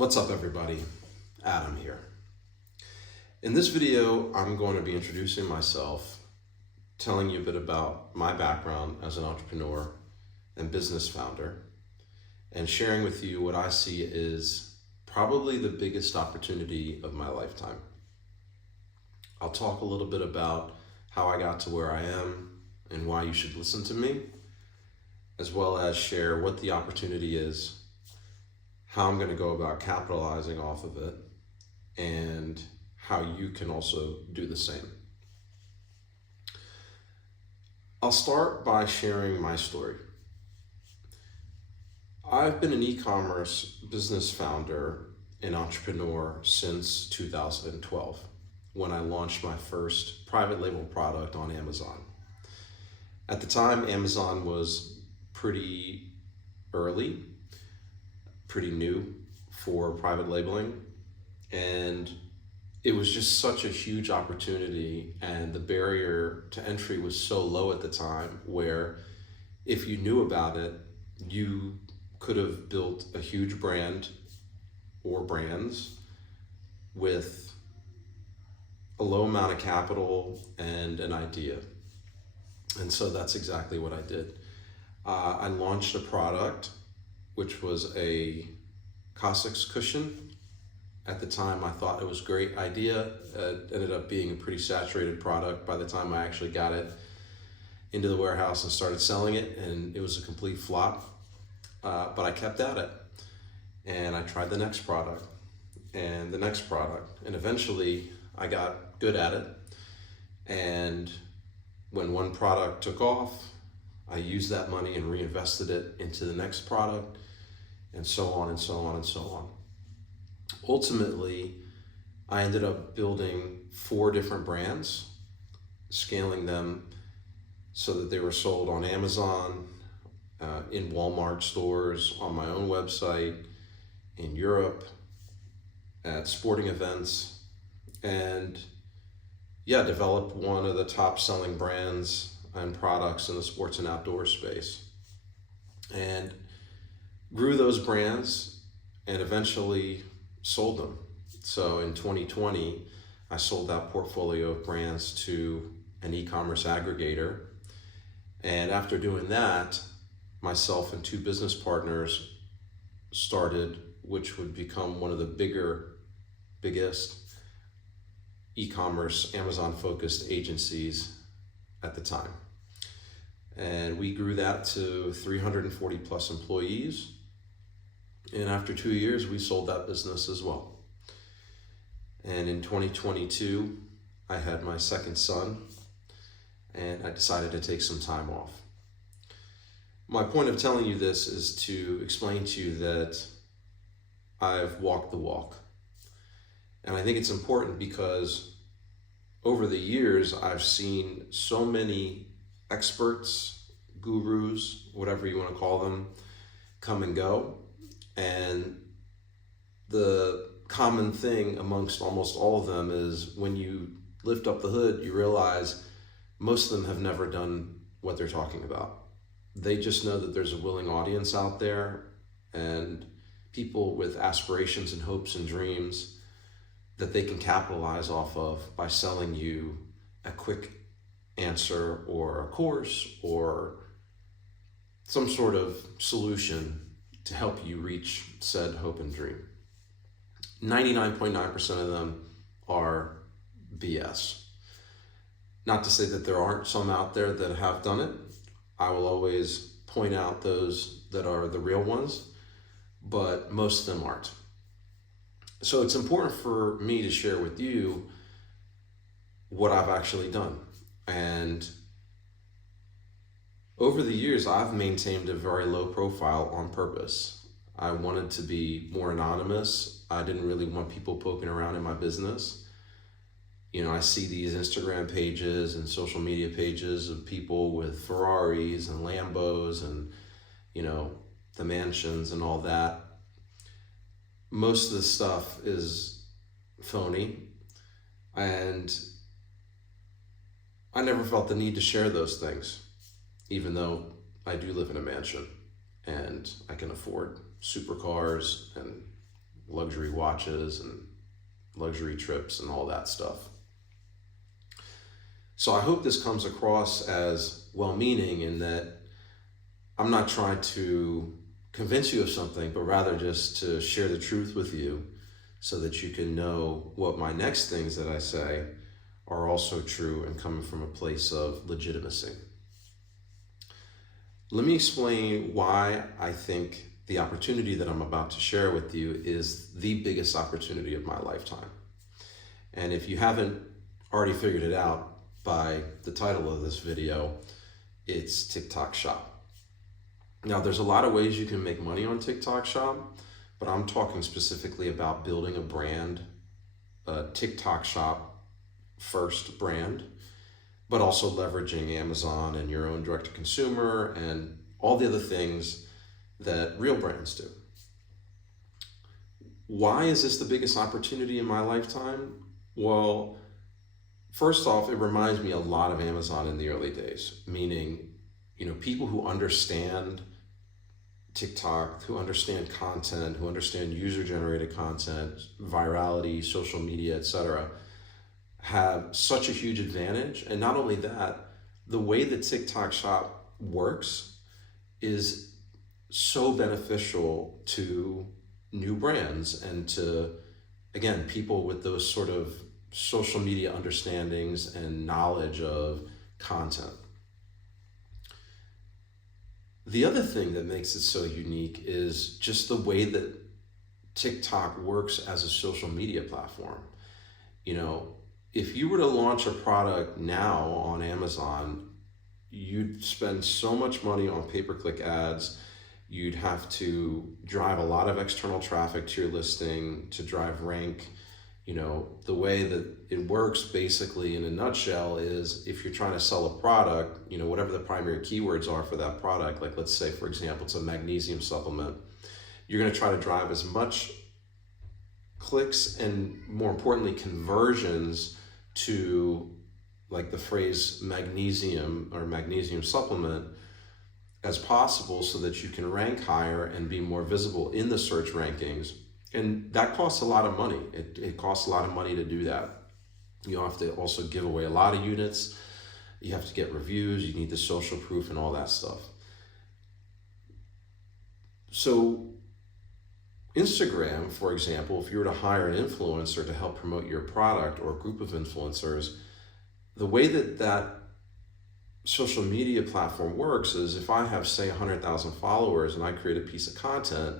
What's up, everybody? Adam here. In this video, I'm going to be introducing myself, telling you a bit about my background as an entrepreneur and business founder, and sharing with you what I see is probably the biggest opportunity of my lifetime. I'll talk a little bit about how I got to where I am and why you should listen to me, as well as share what the opportunity is, how I'm going to go about capitalizing off of it, and how you can also do the same. I'll start by sharing my story. I've been an e-commerce business founder and entrepreneur since 2012, when I launched my first private label product on Amazon. At the time, Amazon was pretty early, pretty new for private labeling, and it was just such a huge opportunity, and the barrier to entry was so low at the time where if you knew about it, you could have built a huge brand or brands with a low amount of capital and an idea. And so that's exactly what I did. I launched a product which was a Cossacks cushion. At the time, I thought it was a great idea. It ended up being a pretty saturated product by the time I actually got it into the warehouse and started selling it, and it was a complete flop. But I kept at it, and I tried the next product and the next product, and eventually I got good at it. And when one product took off, I used that money and reinvested it into the next product, and so on and so on and so on. Ultimately, I ended up building 4 different brands, scaling them so that they were sold on Amazon, in Walmart stores, on my own website, in Europe, at sporting events, and developed one of the top selling brands and products in the sports and outdoor space, and grew those brands and eventually sold them. So in 2020, I sold that portfolio of brands to an e-commerce aggregator. And after doing that, myself and 2 business partners started, which would become one of the biggest e-commerce Amazon-focused agencies at the time. And we grew that to 340 plus employees. And after 2 years, we sold that business as well. And in 2022, I had my second son, and I decided to take some time off. My point of telling you this is to explain to you that I've walked the walk. And I think it's important because over the years, I've seen so many experts, gurus, whatever you want to call them, come and go. And the common thing amongst almost all of them is when you lift up the hood, you realize most of them have never done what they're talking about. They just know that there's a willing audience out there and people with aspirations and hopes and dreams that they can capitalize off of by selling you a quick answer or a course or some sort of solution to help you reach said hope and dream. 99.9% of them are BS. Not to say that there aren't some out there that have done it. I will always point out those that are the real ones, but most of them aren't. So it's important for me to share with you what I've actually done. And over the years, I've maintained a very low profile on purpose. I wanted to be more anonymous. I didn't really want people poking around in my business. You know, I see these Instagram pages and social media pages of people with Ferraris and Lambos and, you know, the mansions and all that. Most of the stuff is phony, and I never felt the need to share those things, even though I do live in a mansion and I can afford supercars and luxury watches and luxury trips and all that stuff. So I hope this comes across as well-meaning in that I'm not trying to convince you of something, but rather just to share the truth with you so that you can know what my next things that I say are also true and coming from a place of legitimacy. Let me explain why I think the opportunity that I'm about to share with you is the biggest opportunity of my lifetime. And if you haven't already figured it out by the title of this video, it's TikTok Shop. Now, there's a lot of ways you can make money on TikTok Shop, but I'm talking specifically about building a brand, a TikTok Shop first brand, but also leveraging Amazon and your own direct-to-consumer and all the other things that real brands do. Why is this the biggest opportunity in my lifetime? Well, first off, it reminds me a lot of Amazon in the early days, meaning, people who understand TikTok, who understand content, who understand user-generated content, virality, social media, etc., have such a huge advantage. And not only that, the way that TikTok Shop works is so beneficial to new brands and to, again, people with those sort of social media understandings and knowledge of content. The other thing that makes it so unique is just the way that TikTok works as a social media platform. If you were to launch a product now on Amazon, you'd spend so much money on pay-per-click ads. You'd have to drive a lot of external traffic to your listing to drive rank. The way that it works basically in a nutshell is if you're trying to sell a product, whatever the primary keywords are for that product, like let's say, for example, it's a magnesium supplement, you're going to try to drive as much clicks and, more importantly, conversions to like the phrase magnesium or magnesium supplement as possible so that you can rank higher and be more visible in the search rankings. And that costs a lot of money. It costs a lot of money to do that. You have to also give away a lot of units. You have to get reviews. You need the social proof and all that stuff. So Instagram, for example, if you were to hire an influencer to help promote your product or a group of influencers, the way that social media platform works is if I have, say, 100,000 followers and I create a piece of content,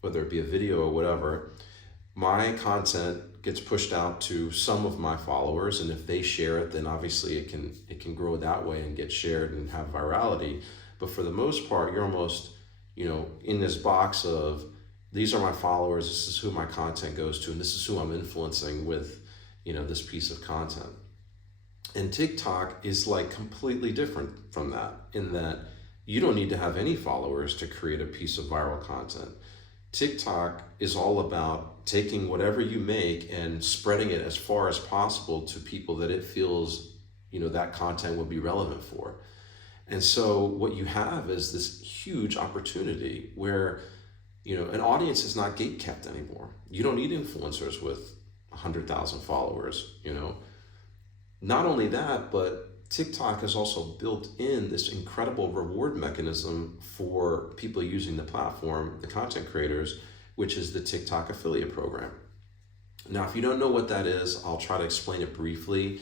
whether it be a video or whatever, my content gets pushed out to some of my followers, and if they share it, then obviously it can grow that way and get shared and have virality. But for the most part, you're almost, in this box of, these are my followers, this is who my content goes to, and this is who I'm influencing with, this piece of content. And TikTok is like completely different from that, in that you don't need to have any followers to create a piece of viral content. TikTok is all about taking whatever you make and spreading it as far as possible to people that it feels, that content would be relevant for. And so what you have is this huge opportunity where, an audience is not gatekept anymore. You don't need influencers with 100,000 followers, Not only that, but TikTok has also built in this incredible reward mechanism for people using the platform, the content creators, which is the TikTok affiliate program. Now, if you don't know what that is, I'll try to explain it briefly.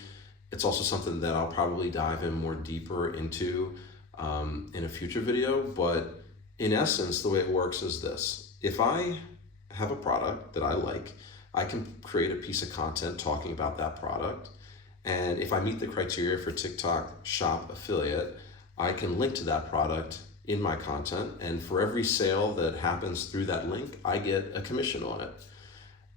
It's also something that I'll probably dive in more deeper into in a future video. But in essence, the way it works is this. If I have a product that I like, I can create a piece of content talking about that product. And if I meet the criteria for TikTok Shop affiliate, I can link to that product in my content. And for every sale that happens through that link, I get a commission on it.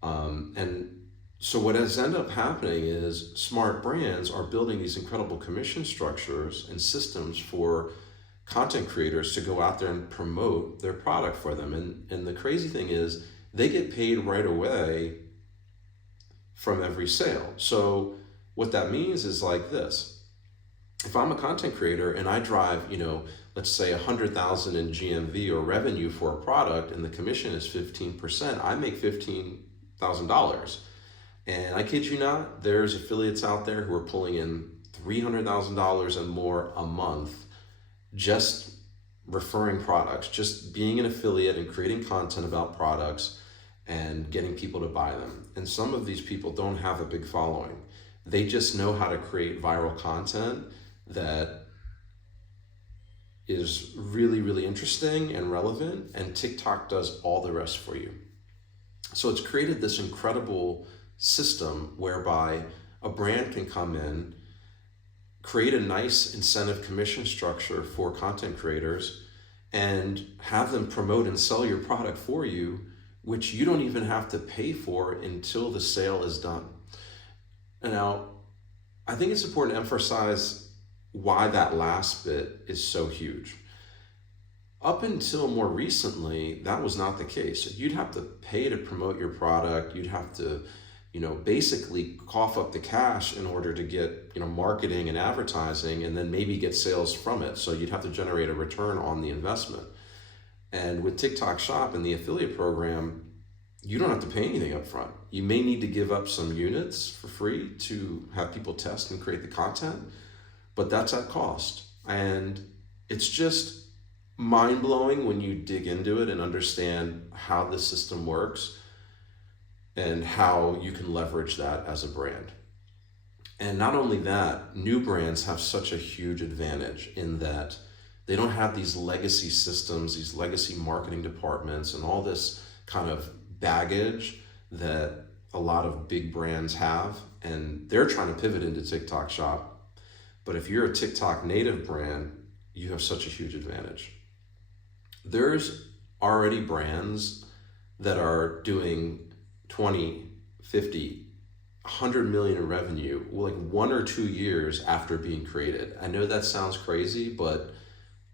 And so what has ended up happening is smart brands are building these incredible commission structures and systems for content creators to go out there and promote their product for them. And the crazy thing is they get paid right away from every sale. So what that means is like this. If I'm a content creator and I drive, let's say 100,000 in GMV or revenue for a product and the commission is 15%, I make $15,000. And I kid you not, there's affiliates out there who are pulling in $300,000 and more a month just referring products, just being an affiliate and creating content about products and getting people to buy them. And some of these people don't have a big following. They just know how to create viral content that is really, really interesting and relevant, and TikTok does all the rest for you. So it's created this incredible system whereby a brand can come in, create a nice incentive commission structure for content creators, and have them promote and sell your product for you, which you don't even have to pay for until the sale is done. And now, I think it's important to emphasize why that last bit is so huge. Up until more recently, that was not the case. You'd have to pay to promote your product. You'd have to, basically cough up the cash in order to get, marketing and advertising, and then maybe get sales from it. So you'd have to generate a return on the investment. And with TikTok Shop and the affiliate program, you don't have to pay anything up front. You may need to give up some units for free to have people test and create the content, but that's at cost. And it's just mind-blowing when you dig into it and understand how the system works and how you can leverage that as a brand. And not only that, new brands have such a huge advantage in that they don't have these legacy systems, these legacy marketing departments, and all this kind of baggage that a lot of big brands have. And they're trying to pivot into TikTok Shop. But if you're a TikTok native brand, you have such a huge advantage. There's already brands that are doing 20, 50, 100 million in revenue, like 1 or 2 years after being created. I know that sounds crazy, but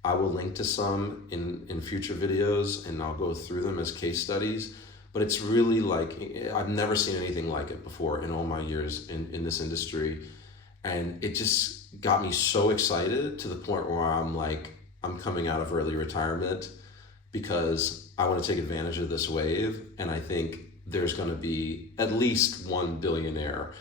I will link to some in future videos, and I'll go through them as case studies. But it's really like, I've never seen anything like it before in all my years in this industry. And it just got me so excited to the point where I'm coming out of early retirement because I want to take advantage of this wave. And I think there's going to be at least one billionaire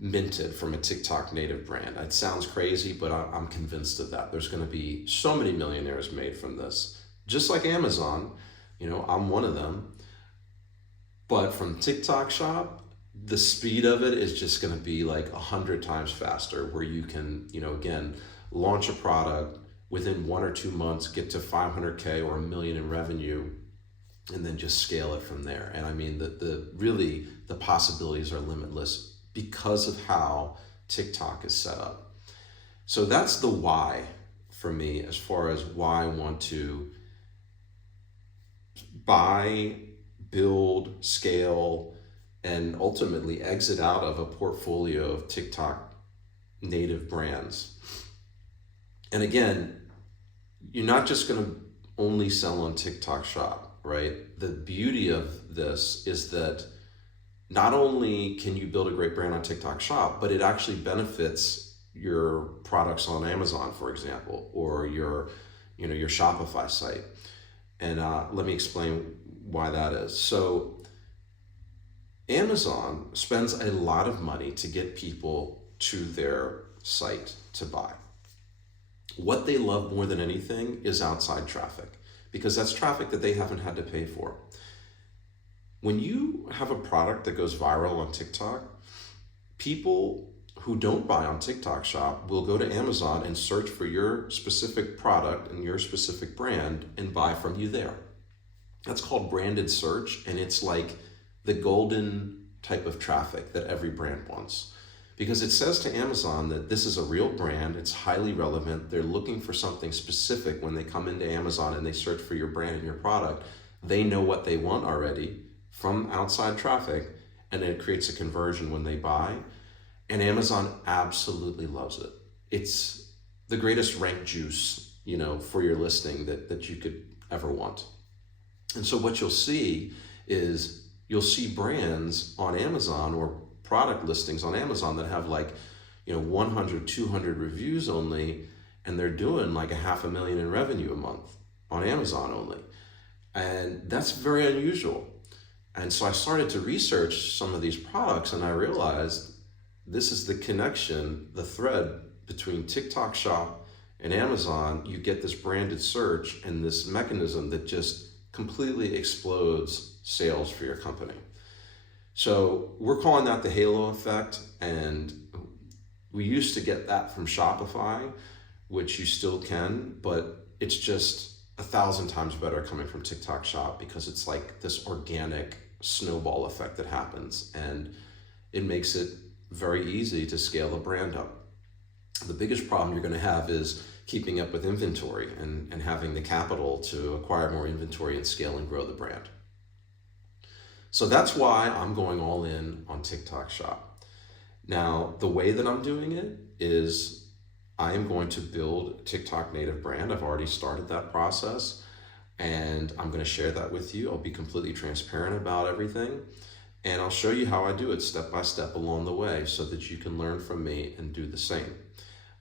minted from a TikTok native brand. It sounds crazy, but I'm convinced of that. There's going to be so many millionaires made from this. Just like Amazon, I'm one of them. But from TikTok Shop, the speed of it is just going to be like 100 times faster, where you can, again, launch a product within 1 or 2 months, get to 500K or $1 million in revenue, and then just scale it from there. And I mean, the possibilities are limitless because of how TikTok is set up. So that's the why for me, as far as why I want to buy, build, scale, and ultimately exit out of a portfolio of TikTok native brands. And again, you're not just going to only sell on TikTok Shop, right? The beauty of this is that not only can you build a great brand on TikTok Shop, but it actually benefits your products on Amazon, for example, or your Shopify site. And let me explain why that is. So Amazon spends a lot of money to get people to their site to buy. What they love more than anything is outside traffic, because that's traffic that they haven't had to pay for. When you have a product that goes viral on TikTok, people who don't buy on TikTok Shop will go to Amazon and search for your specific product and your specific brand and buy from you there. That's called branded search, and it's like the golden type of traffic that every brand wants. Because it says to Amazon that this is a real brand, it's highly relevant, they're looking for something specific when they come into Amazon and they search for your brand and your product. They know what they want already from outside traffic, and it creates a conversion when they buy. And Amazon absolutely loves it. It's the greatest rank juice, for your listing that you could ever want. And so what you'll see is you'll see brands on Amazon or product listings on Amazon that have 100, 200 reviews only, and they're doing like $500,000 in revenue a month on Amazon only. And that's very unusual. And so I started to research some of these products, and I realized this is the connection, the thread between TikTok Shop and Amazon. You get this branded search and this mechanism that just completely explodes sales for your company. So we're calling that the halo effect, and we used to get that from Shopify, which you still can, but it's just 1,000 times better coming from TikTok Shop, because it's like this organic snowball effect that happens, and it makes it very easy to scale the brand up. The biggest problem you're going to have is keeping up with inventory and having the capital to acquire more inventory and scale and grow the brand. So that's why I'm going all in on TikTok Shop. Now, the way that I'm doing it is I am going to build a TikTok native brand. I've already started that process, and I'm going to share that with you. I'll be completely transparent about everything, and I'll show you how I do it step by step along the way so that you can learn from me and do the same.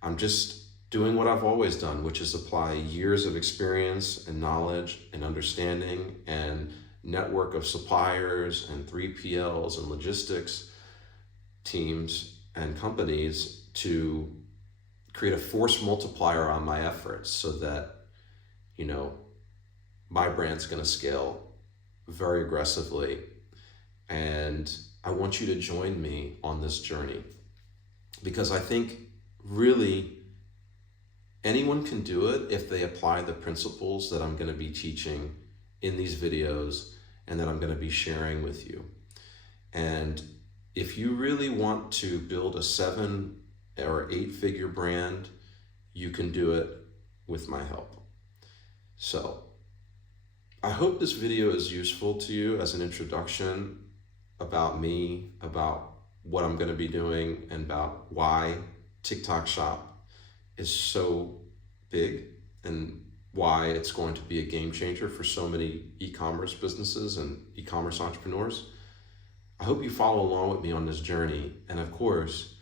I'm just doing what I've always done, which is apply years of experience and knowledge and understanding and network of suppliers and 3PLs and logistics teams and companies to create a force multiplier on my efforts so that, my brand's going to scale very aggressively. And I want you to join me on this journey, because I think really anyone can do it if they apply the principles that I'm going to be teaching in these videos and that I'm going to be sharing with you. And if you really want to build a 7 or 8 figure brand, you can do it with my help. So I hope this video is useful to you as an introduction about me, about what I'm going to be doing, and about why TikTok Shop is so big and why it's going to be a game changer for so many e-commerce businesses and e-commerce entrepreneurs. I hope you follow along with me on this journey. And of course,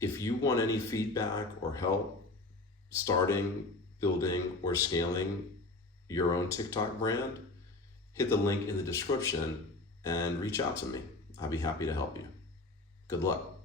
if you want any feedback or help starting, building, or scaling your own TikTok brand, hit the link in the description and reach out to me. I'll be happy to help you. Good luck.